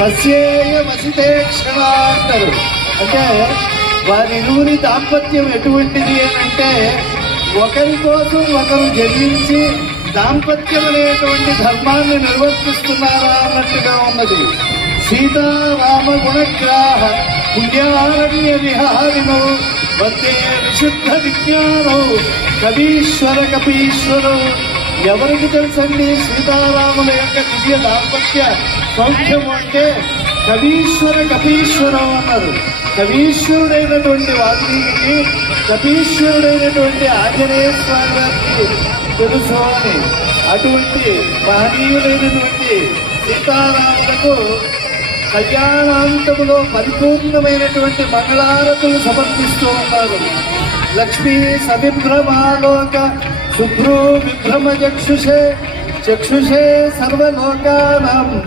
తస్యేయ వసితే క్షణ అంటారు. అంటే వారిరువురి దాంపత్యం ఎటువంటిది అని అంటే ఒకరి కోసం ఒకరు జన్మించి దాంపత్యం అనేటువంటి ధర్మాన్ని నిర్వర్తిస్తున్నారా అన్నట్టుగా ఉన్నది. సీతారామ గుణగ్రాహ పుణ్యారణ్య విహారిణో వందే విశుద్ధ విజ్ఞానం కవీశ్వర కపీశ్వరం. ఎవరికి తెలుసండి సీతారాముల యొక్క దివ్య దాంపత్య సౌఖ్యము అంటే? కవీశ్వర కపీశ్వరం అన్నారు. కవీశ్వరుడైనటువంటి వాల్మీకి కపీశ్వరుడైనటువంటి ఆంజనేయ స్వామి గారికి తెలుసు అని. అటువంటి మహనీయులైనటువంటి సీతారాములకు కళ్యాణాంతములో పరిపూర్ణమైనటువంటి మంగళారతులు సమర్పిస్తూ ఉన్నారు. లక్ష్మీ సవిభ్రమాలోక శుభ్రో విభ్రమ చక్షుషే చక్షుషే సర్వలోకానాం